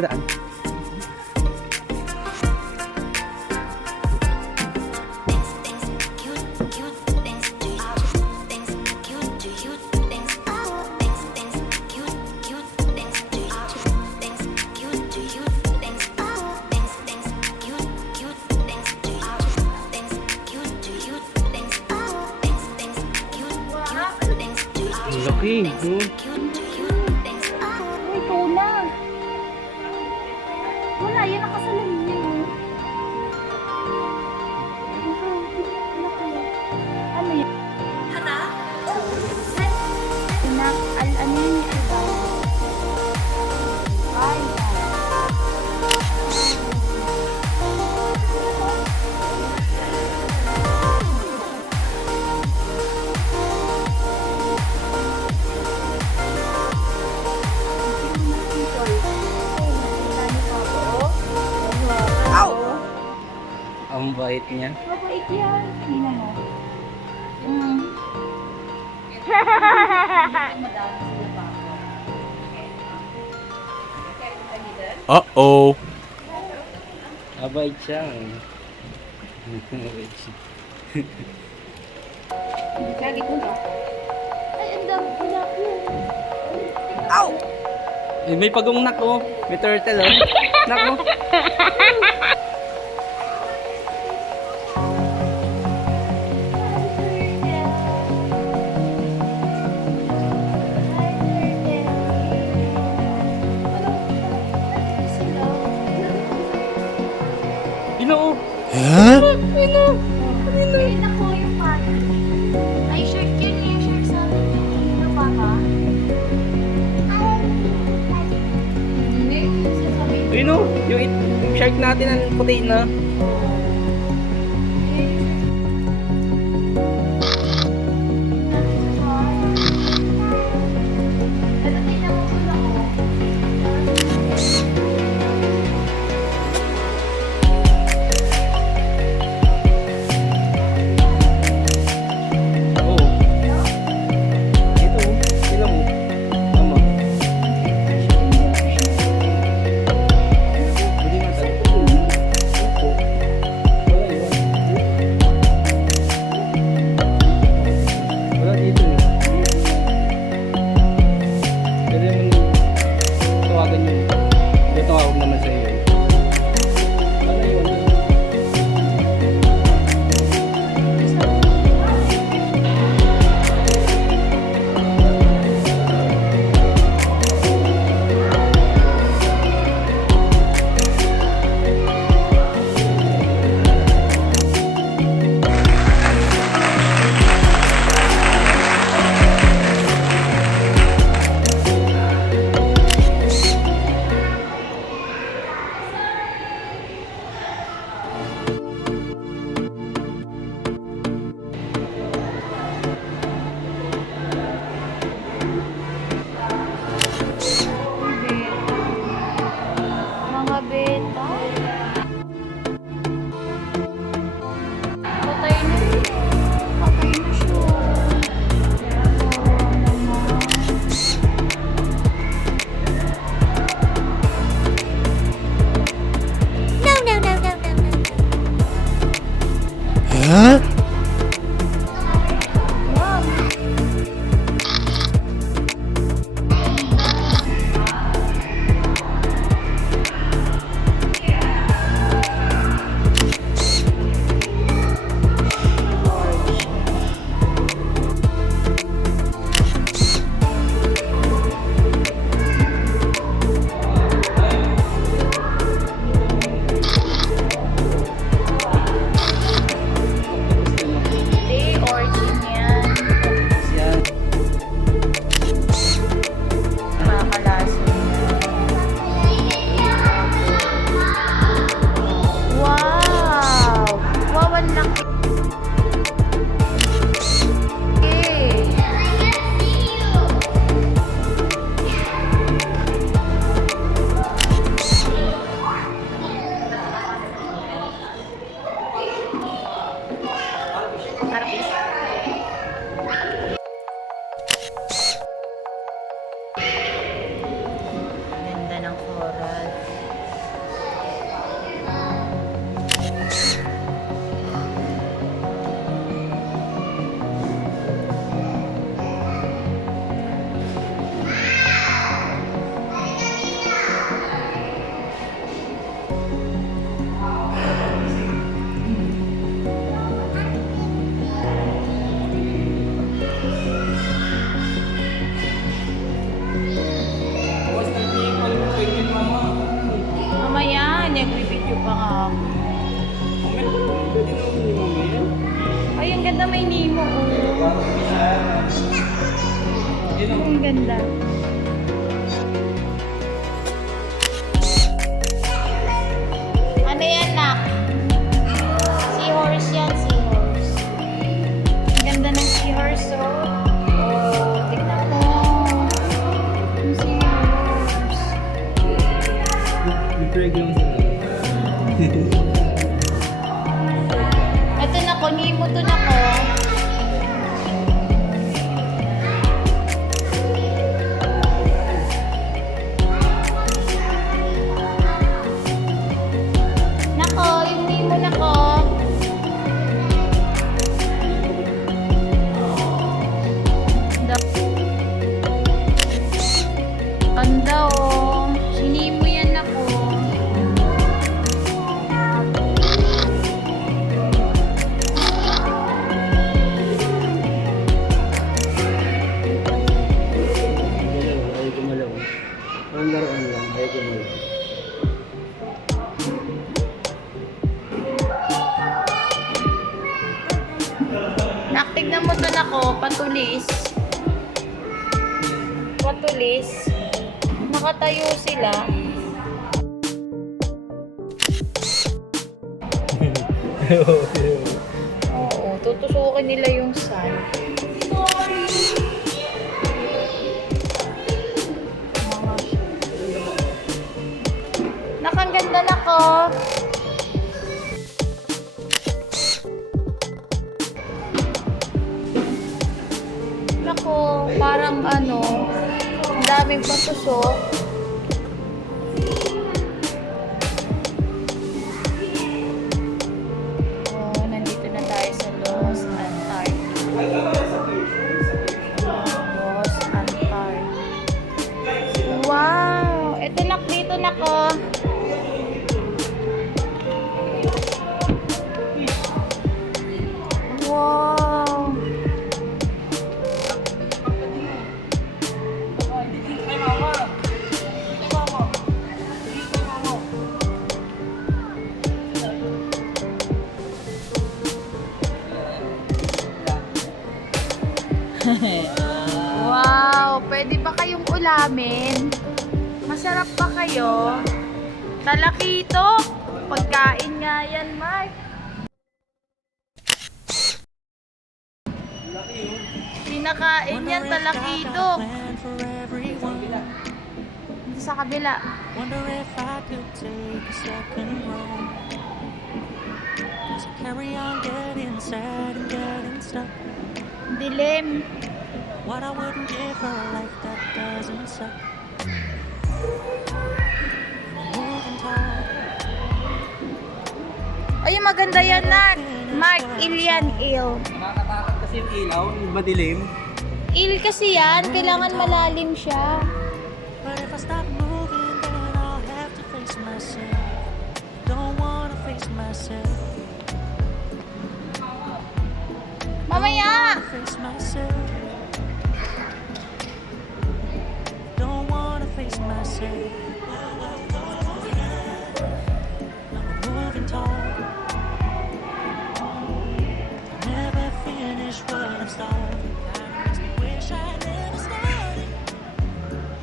madaan. Ang laki, no? May tuna. Wala, yan nakasalan niya. Ano yan? Hana? Ano yun? Ay, Ang bait niya. mabait yan. Tingnan mo. Madami sila pa. Uh-oh. Mabait siya. Mabait siya. Kagit mo na. Ay, ang dami tilapia. Ow! Eh, may pagong nak oh. May turtle oh. Nak oh. Ino oh. Huh? Ayun ako yung pati. Ay, shirt yun eh. Shirt sa ano pa ka? Hindi. Sasabihin. Ino, yung shark natin ang puti na. Oo. Ito oh. Sila mo. Tama. Hindi nga tayo. Opo. Ay, ang ganda, may Nemo. Oh. Ang ganda. Ano yan, nak? Seahorse yan, seahorse. Ang ganda ng seahorse, oh. Oh, tignan mo. Yung seahorse. Ito na ko, Nemo to na ko. Nako, yung Nemo na ko. Ganda oh. Sinimo yan ako. Ayaw gumalaw. Parang laruan lang. Ayaw gumalaw. Naktignan mo doon ako, patulis. Patulis. Nakatayo sila. Oo, tutusukin nila yung sun. Nakaganda na ko. Nako, parang ano, ang daming patusok. Oh, nandito na tayo sa Los Antarctica. Los Antarctica. Wow! Ito nak dito na ko. Wow! Wow! Pwede ba kayong ulamin? Masarap pa kayo? Talakito! Pagkain nga yan, Mark. Pinakain yan, talakito. Sa kabila. Wonder if I could take a second round to carry on getting sad and getting stuck. Dilim. What I wouldn't give for a life that doesn't suck. Moving tall, Ay, maganda yan, Nat. Mark, il yan, il. Nakakatakot kasi yung ilaw, yung madilim. Il kasi yan. Kailangan malalim siya. but if I stop moving, then I'll have to face myself. Don't wanna face myself. Mamaya! Face myself. Don't wanna face myself. I'm moving tall. Never finish what I'm starting. Kinda makes me wish I never started.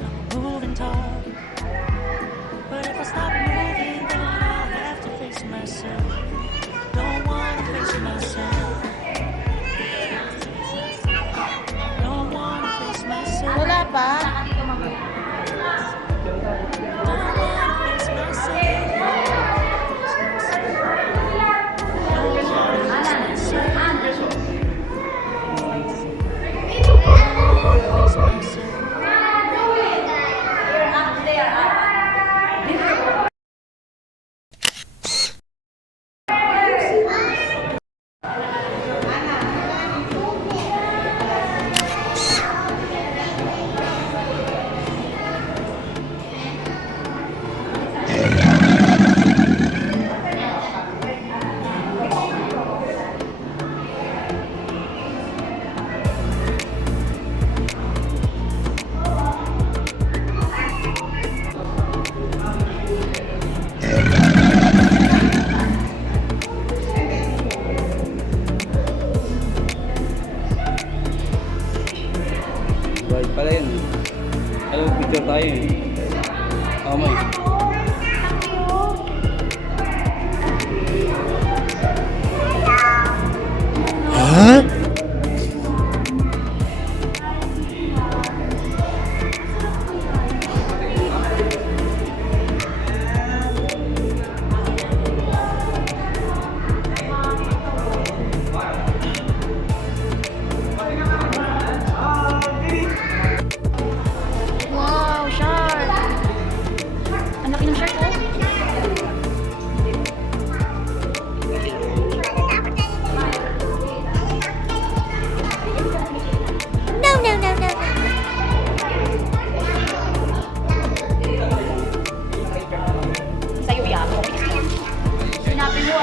I'm moving tall. But if I stop moving, then I'll have to face myself. Don't wanna face myself. Don't wanna face myself. Wala pa? Don't wanna face myself.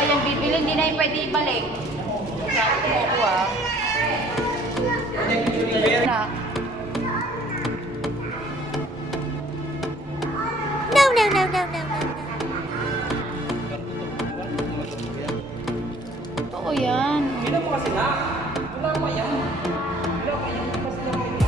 yan bibili, hindi na yung pwede ibalik. Sabi ko ah. Na. Totoo yan. Bilang mo kasi na. Wala pa yan. Wala pa yan. Kasi lang kayo.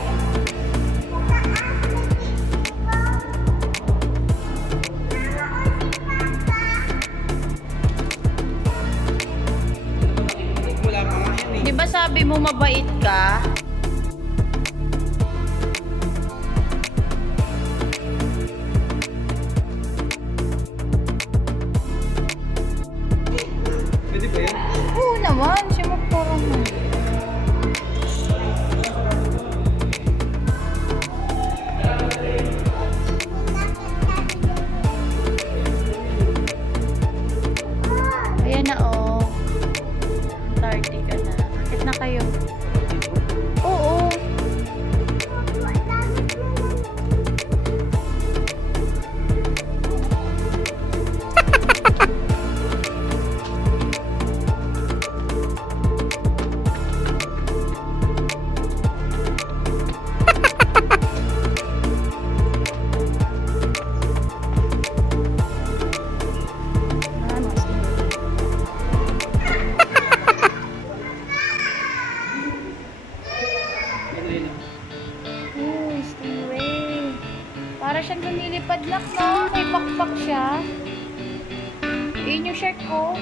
Wala pa nga yan eh. Di ba sabi mo mabait ka? Pwede ba yan? Oo naman, siya magparang mo. Ayan na oh. 30 ka na. Bakit na kayo? Oo. Ah, mas Uy, stingray. Para siyang lumilipad lang, no? May pakpak siya. Yun yung shirt ko.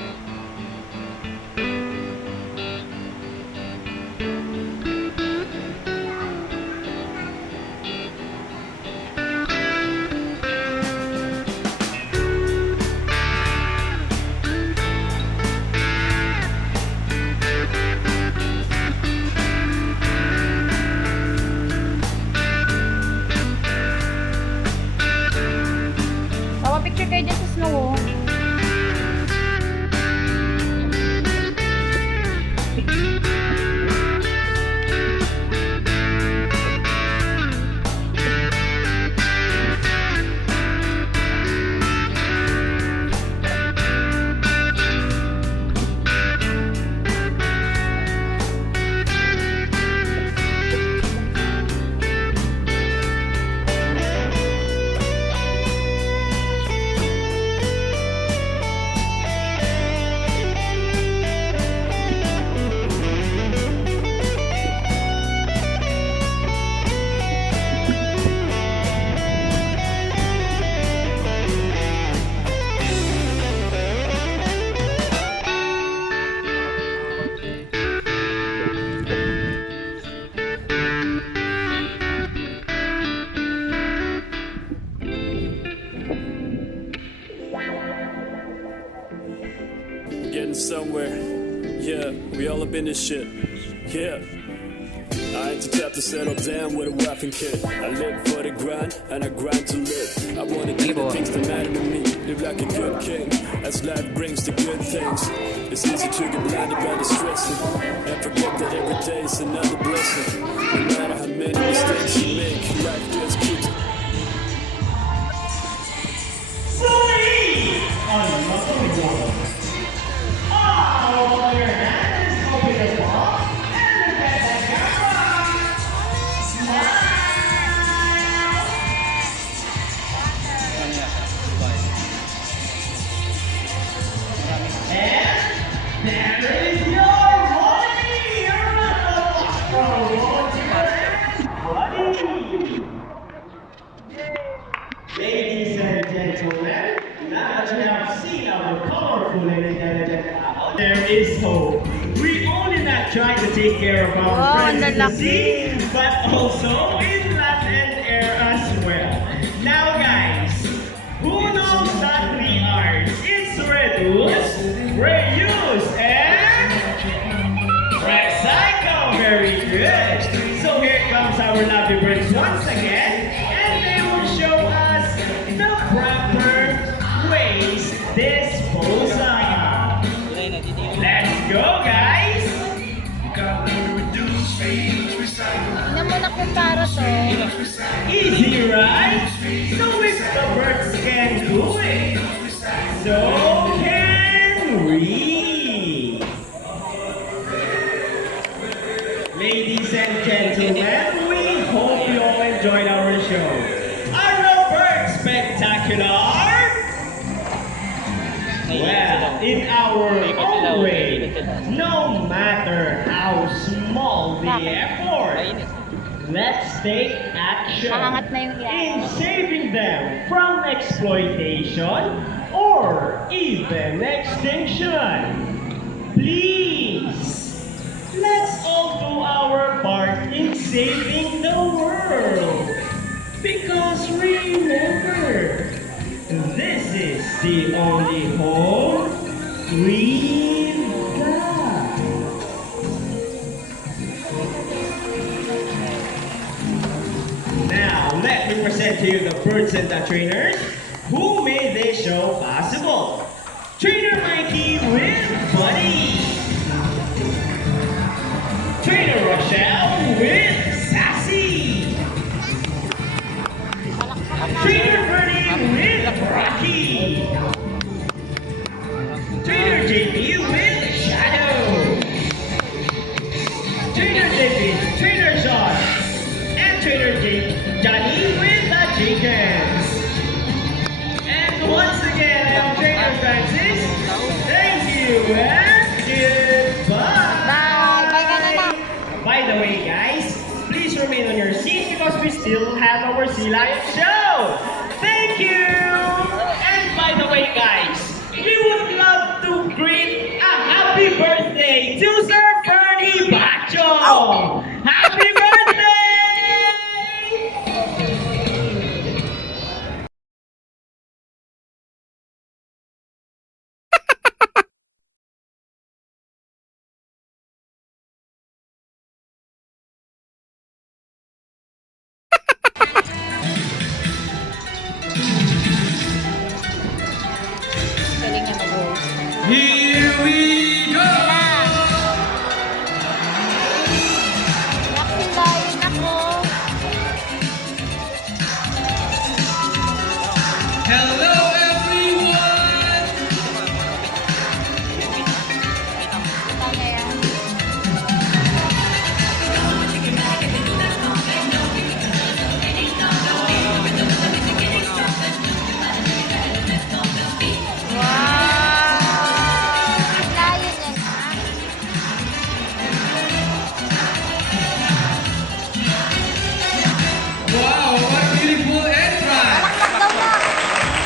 Tawa picture kayo dyan sa snow, oh. Getting somewhere. Yeah, we all up in this shit. Yeah. I ain't the type to settle down with a wife and kid. I live for the grind, and I grind to live. I wanna do the things that matter to me. Live like a good king, as life brings the good things. It's easy to get blinded by the stressing, and forget that every day is another blessing. No matter how many mistakes you make, life just keeps. Ladies and gentlemen, now that you have seen our colorful and intelligent owl, there is hope. We only not try to take care of our Wow, friends in the lalaki. sea, but also in land and air as well. Now guys, who knows that 3 R's? It's reduce, reuse, and recycle. Very good. So here comes our lovely birds once again, and they will show us the proper waste disposal. Let's go, guys! Tingnan mo na kung para to. Easy, right? So if the birds can do it, so can we. Well, in our own way, no matter how small the effort, let's take action Maangat na yung in saving them from exploitation or even extinction. Please, let's all do our part in saving the world. Because remember, this is the only home we've got. Now, let me present to you the birds and the trainers who made this show possible. Trainer Mikey with Buddy. Trainer Rochelle with Sassy. Trainer Bernie with Rocky. Trainer JP with Shadow. Trainer David, Trainer Sean, and Trainer Johnny with the chickens. And once again, I'm Trainer Francis. Thank you and goodbye. Bye! Bye ka na na! By the way, guys, please remain on your seats because we still have our Sea Lion show. Thank you. And by the way, guys, we would love to greet a happy birthday to Sir Fernie Bacho. Happy birthday! Galing niya mag-host. Here we go! Nakilayin ako. Hello everyone! Ito na yan. Wow! Layo niya na. Wow, what beautiful entrance! Palakpak daw na.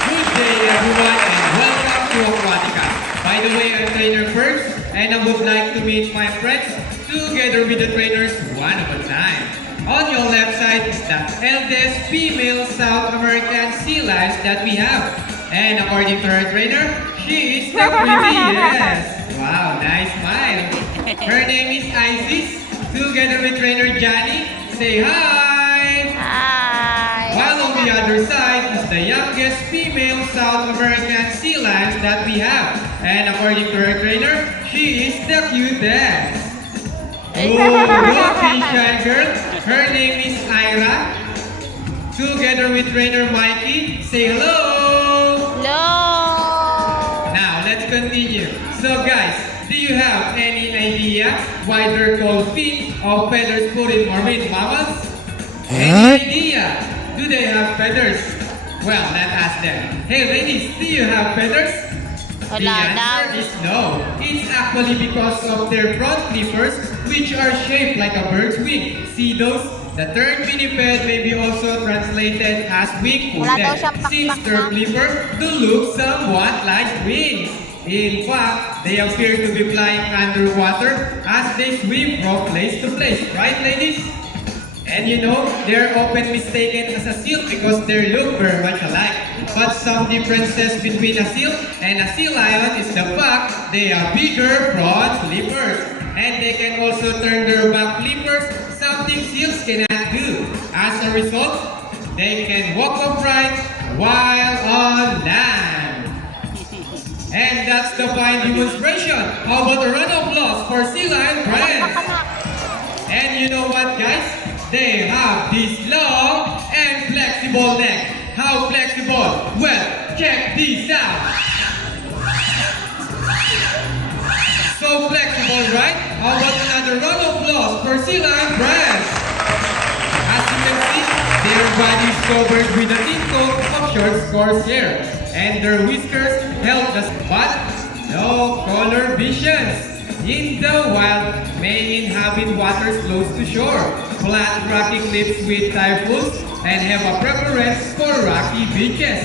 Good day everyone and welcome to Aquatica. By the way, I'm Trainer First and I would like to meet my friends together with the trainers one at a time. On your left side is the eldest female South American sea lions that we have. And according to her trainer, she is the prettiest. Wow, nice smile. Her name is Isis. Together with trainer Johnny, say hi. Hi! While on the other side is the youngest female South American sea lions that we have. And according to her trainer, she is the cutest. Oh, rocking shy girl. Her name is Ira. Together with trainer Mikey, say hello. Hello! Now, let's continue. So guys, do you have any idea why they're called feet of feathers-footed marine mammals? Any idea? Do they have feathers? Well, let's ask them. Hey ladies, do you have feathers? The Wala answer daw. is no. It's actually because of their front flippers, which are shaped like a bird's wing. See those? The term pinniped may be also translated as Wala daw wing-footed, siyang since pakpak their na. flippers do look somewhat like wings. In fact, they appear to be flying underwater as they swim from place to place. Right, ladies? And you know, they're often mistaken as a seal because they look very much alike. But some differences between a seal and a sea lion is the fact they have bigger front flippers. And they can also turn their back flippers, something seals cannot do. As a result, they can walk upright while on land. And that's the fine demonstration. How about a round of applause for sea lion friends? And you know what, guys? They have this long and flexible neck. How flexible? Well, check this out. So flexible, right? How about another round of applause for sea lion friends? As you can see, their body is covered with a thin coat of short coarse hair. And their whiskers help us, but versions. In the wild, may inhabit waters close to shore, flat rocky cliffs with typhoons, and have a preference for rocky beaches.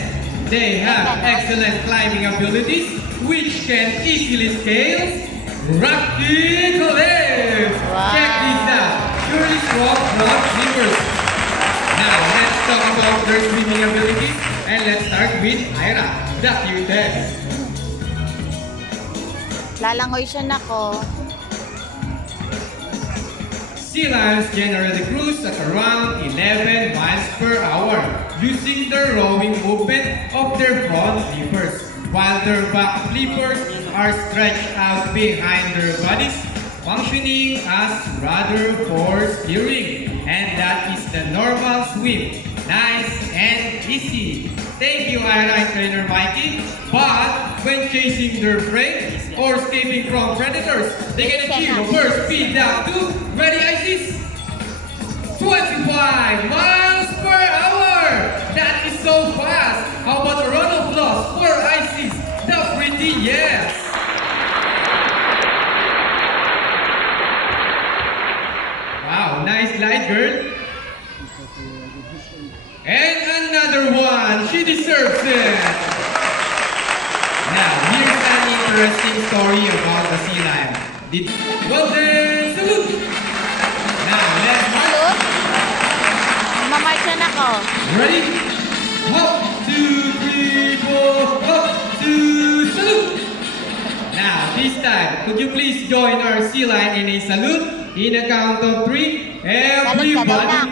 They have excellent climbing abilities, which can easily scale rocky cliffs. Check this out. Surely strong broad swimmers. Now, let's talk about their swimming abilities, and let's start with Ira, the cutest. Lalangoy siya nako. Sea lions generally cruise at around 11 miles per hour using the rowing movement of their front flippers, while their back flippers are stretched out behind their bodies, functioning as rudder for steering. And that is the normal swim. Nice and easy. Thank you, Ira and Trainer Mikey. But when chasing their prey or escaping from predators, they can achieve a burst speed down to, ready Isis? 25 miles per hour! That is so fast! How about a round of applause for Isis, the pretty yes? Wow, nice glide, girl. And another one, she deserves it. Now, here's an interesting story about the sea lion. Well then, salute! Now, let's march. Salute. Mamarch siya nako. Ready? Hop, 2, 3, 4, hop, 2, salute! Now, this time, could you please join our sea lion in a salute? In a count of 3, everybody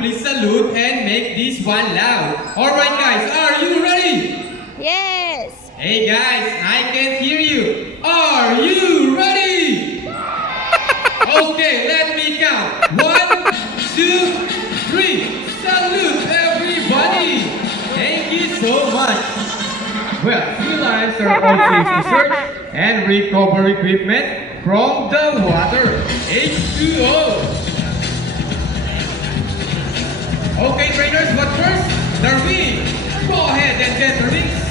please salute and make this one loud. Alright guys, are you ready? Yes. Hey guys, I can't hear you. Are you ready? Okay, let me count. 1, 2, 3. Salute everybody. Thank you so much. Well, sea lions are also used to search and recover equipment from the water. H2O. Okay, trainers, what first? The ring. Go ahead and get the rings.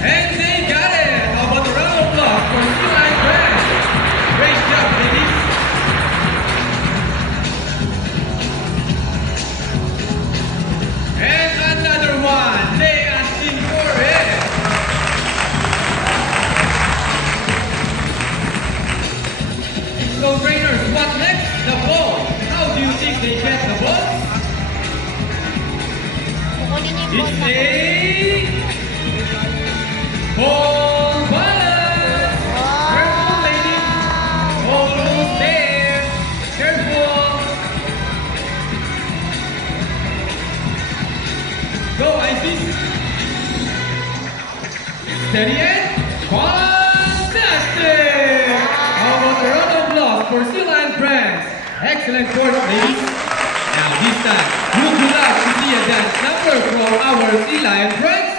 And they got it. How about a round of applause for Sea Lion Brand? Great job, ladies. And another one. They asking for it. So trainers, what next? The ball. How do you think they get the ball? Kukunin niyo yung It's ball a nako. ball balance. Careful, ladies. Almost there. Careful. Go, Isis. Steady and fantastic. How about a round of applause for Sea Lion Brands? Excellent work, ladies. Now this time, would you like to see a dance number from our Sea Lion Brands?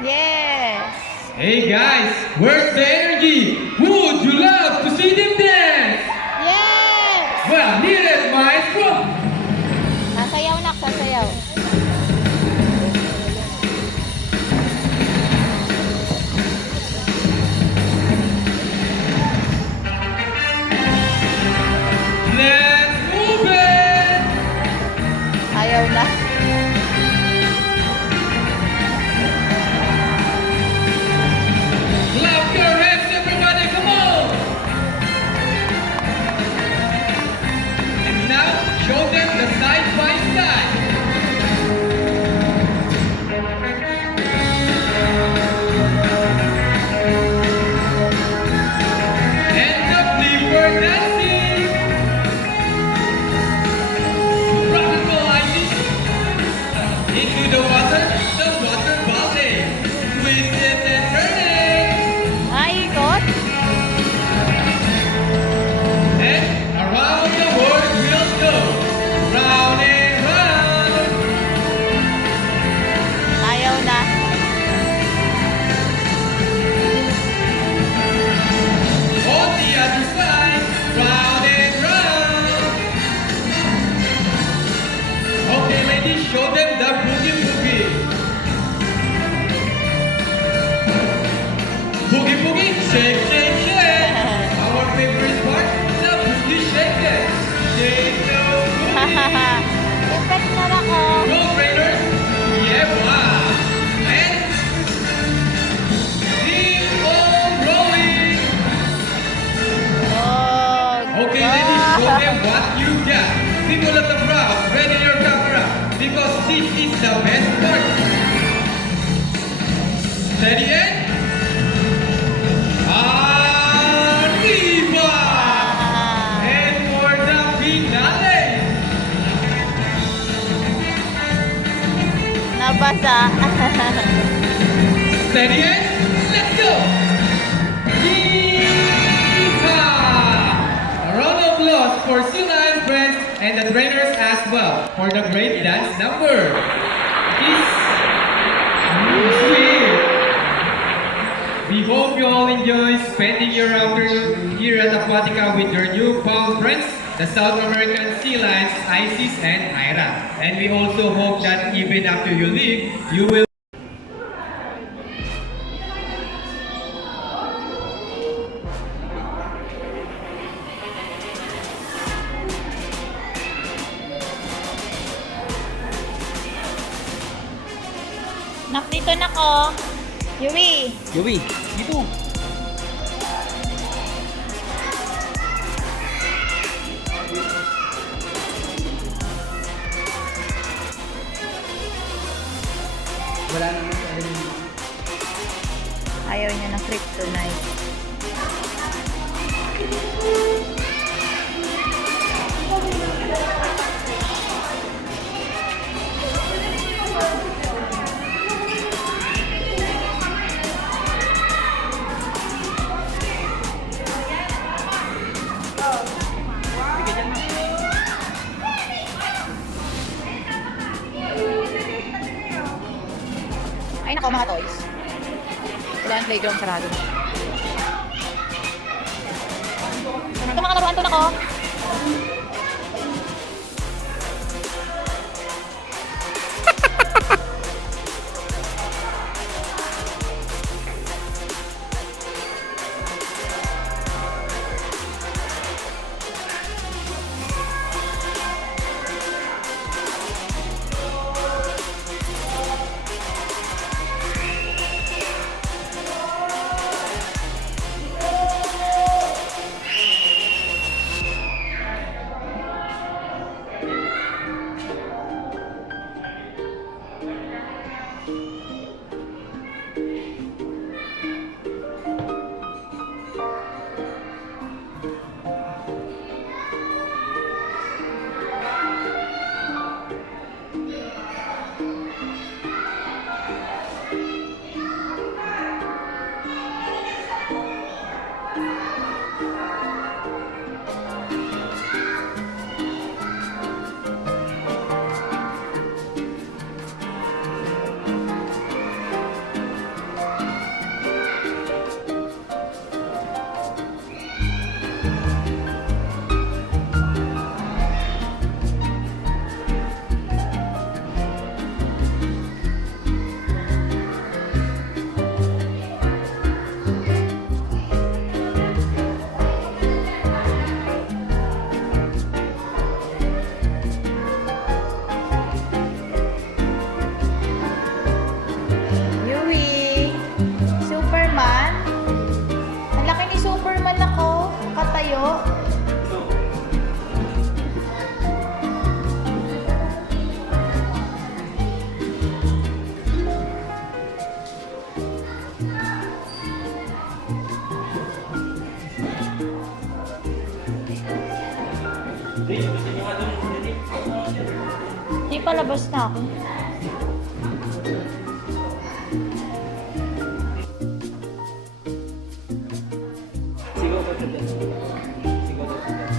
Yes. Hey guys, where's the energy? Would you love to see them dance? Yes. Well, here is my drum. Sasayaw nak, sasayaw. Let's move it. Ayaw na. Clap your hands, everybody, come on. people of the crowd, ready your camera because this is the best part. Steady and arriba! And for the finale, Nabasa. steady and let's go! Yeehaw! A round of applause for Sila and friends and the trainers as well for the great dance number. This sweet. We hope you all enjoy spending your afternoon here at Aquatica with your newfound friends, the South American sea lions, Isis and Ira. And we also hope that even after you leave, you will Nak, dito na ko. Yui. Yui, dito. Wala naman sa akin. Ayaw niya ng kryptonite. Ay nako mga toys. Wala ang playground sarado. Ito mga laruan to nako. Di palabas na ako. Sigaw ka dyan. Sigaw ka dyan.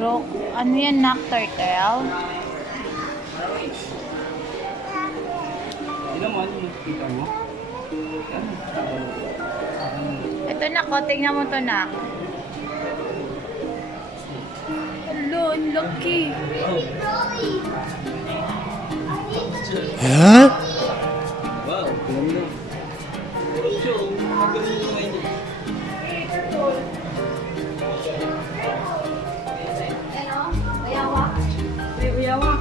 Bro, ano yan, knock turtle? Hindi naman yung kita mo. Yan. Ito na ko, tingnan mo to na. Hello, ang laki. Wow, ganda. So, magaling mo ngayon. Uyawa.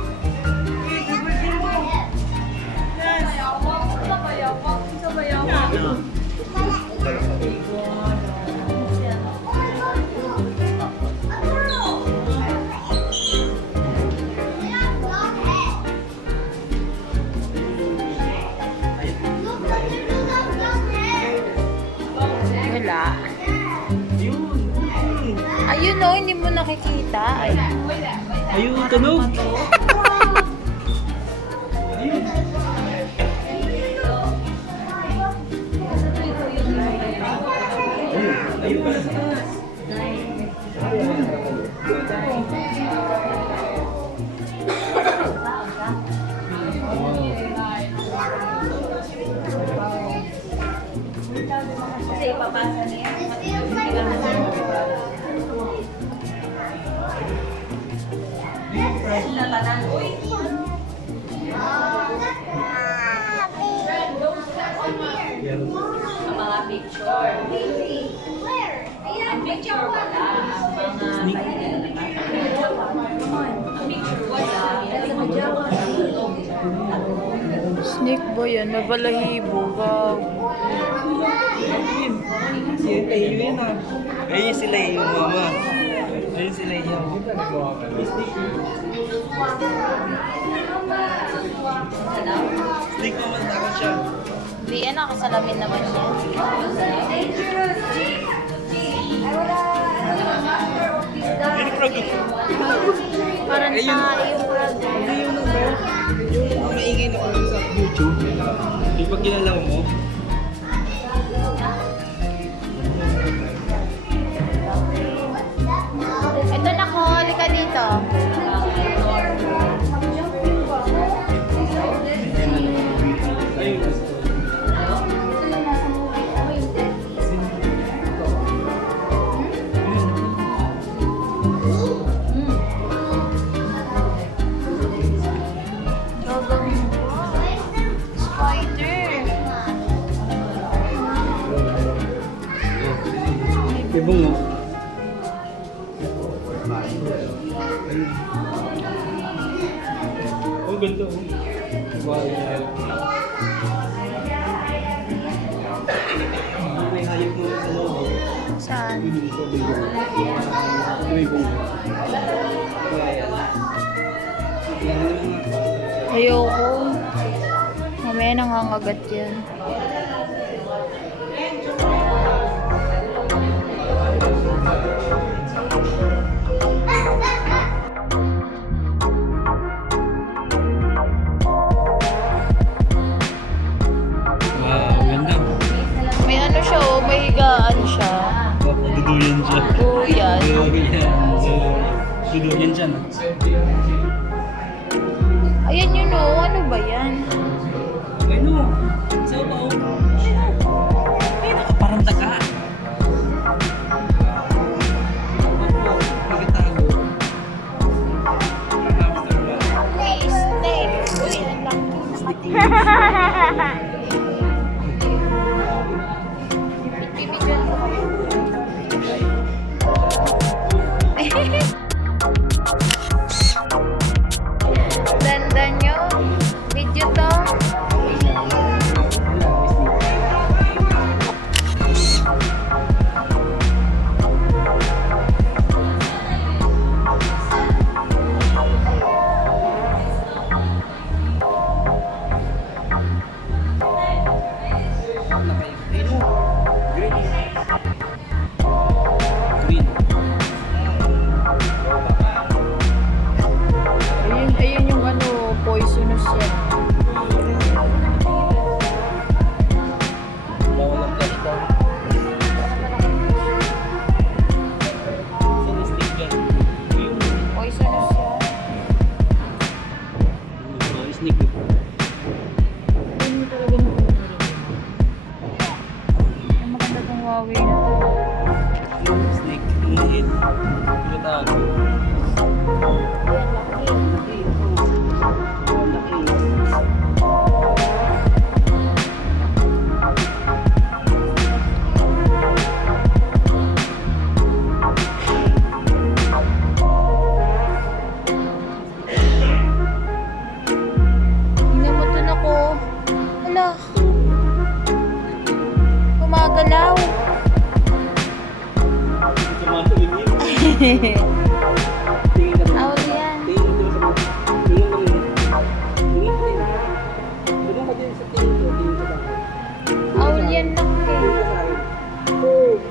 pula. Ayun o, hindi mo nakikita. Ay, Ayun, tunog. snake ba yan? Nabalahibo ka. Ayun sila yung mama. Ayun sila yung. Sneak naman takot siya. Hindi yan, nakasalamin naman yan. Hindi prog. Parang Ayun. tayo. Hindi yun ang bro. Yung maingay na ulit sa YouTube. Yung pag ginalaw mo. Ito na ko, halika dito. Ayun. Spider. Ibong mo. Oh, ganda oh. Wow. May hayop mo sa loob. Saan? May ibong. Ayoko. Mamaya nangangagat yan. Wow, ganda. May ano siya oh, may higaan siya. Duduyan siya. Oo yan. Duduyan siya na. Ayan yun oh, ano ba yan? Ano? Sa ba oh? Ay, parang daga. Opo, nagatago. Hamster ba? Snake. Uy, ang laki. Bibigyan ko kayo. Ganda nyo. Video to. Green. Ayun yung ano, poisonous yan. Bawal ang plastic. Sa stick yan. Ayun. Poisonous yan. Sneak. Ayun talagang ang maganda tong Huawei na to. Snake. Hindi. Nagatago. Hinamutan ako. Hala. Gumagalaw. Tumatulog yun. Tingin ka Tawag yan. Tingin ka sa tingin ka rin. Tingin ka rin. Tingin ka din sa tingin ko. Tingin ka ba? Aul yan lang eh. Tingin ka sa akin.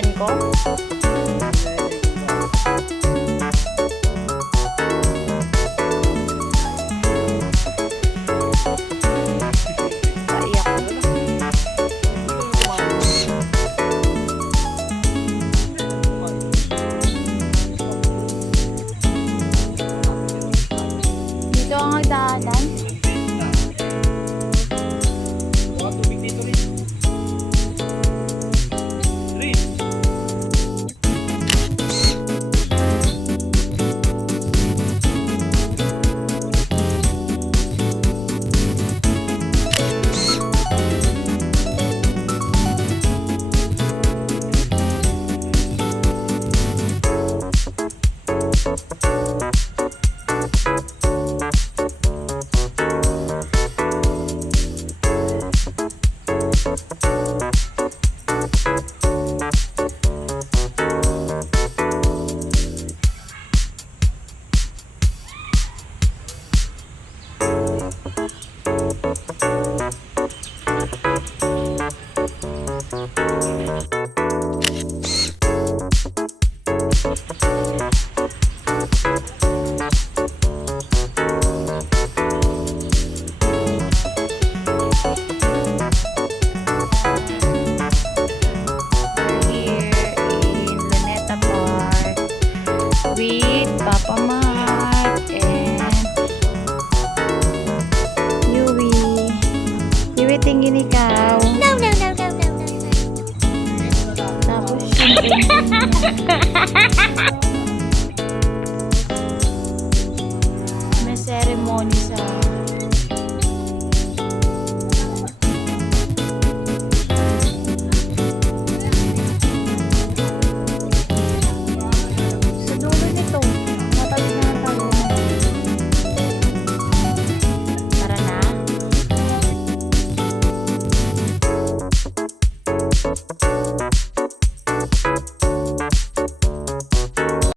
tiyan ko? Naiyak ko. Dito ang nagdaanan. Here in Luneta Park with Papa Mark and Yui. Yui, tingin ikaw. No. Tapos may ceremony sa